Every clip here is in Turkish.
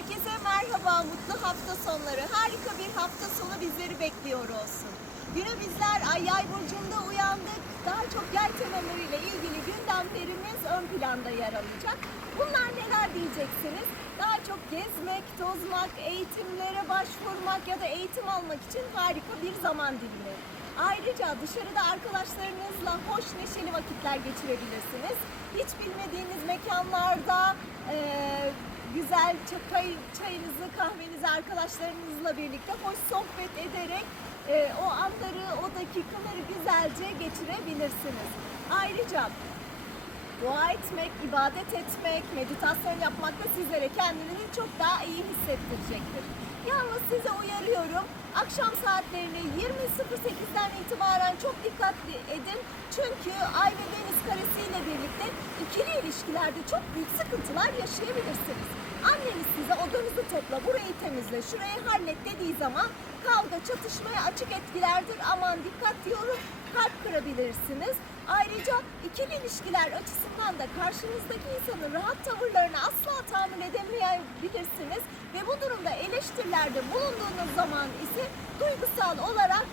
Herkese merhaba, mutlu hafta sonları. Harika bir hafta sonu bizleri bekliyor olsun. Güne bizler Ay Yay burcunda uyandık. Daha çok yay temalarıyla ilgili gündemlerimiz ön planda yer alacak. Bunlar neler diyeceksiniz? Daha çok gezmek, tozmak, eğitimlere başvurmak ya da eğitim almak için harika bir zaman dilimi. Ayrıca dışarıda arkadaşlarınızla hoş neşeli vakitler geçirebilirsiniz. Hiç bilmediğiniz mekanlarda eee, güzel çay, çayınızı, kahvenizi arkadaşlarınızla birlikte hoş sohbet ederek eee, o anları, o dakikaları güzelce geçirebilirsiniz. Ayrıca dua etmek, ibadet etmek, meditasyon yapmak da sizlere kendinizi çok daha iyi hissettirecektir. Yalnız size uyarıyorum, akşam saatlerini 20.08'den itibaren çok dikkatli edin. Çünkü Ay ve Deniz karesiyle birlikte ikili ilişkilerde çok büyük sıkıntılar yaşayabilirsiniz. Anneniz size odanızı topla, burayı temizle, şurayı hallet dediği zaman kavga, çatışmaya açık etkilerdir. Aman dikkat diyorum, kalp kırabilirsiniz. Ayrıca ikili ilişkiler açısından da karşınızdaki insanın rahat tavırlarını asla tahammül edemeyebilirsiniz. Ve bu durumda eleştirilerde bulunduğunuz zaman ise duygusal olarak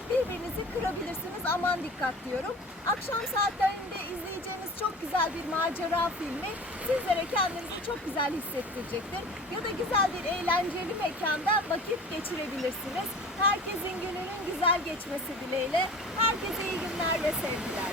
birbirinizi kırabilirsiniz. Aman dikkat diyorum. Akşam saatlerinde izleyeceğiniz çok güzel bir macera filmi sizlere kendinizi çok güzel hissettirecektir. Ya da güzel bir eğlenceli mekanda vakit geçirebilirsiniz. Herkesin gününün güzel geçmesi dileğiyle. Herkese iyi günler ve sevgiler.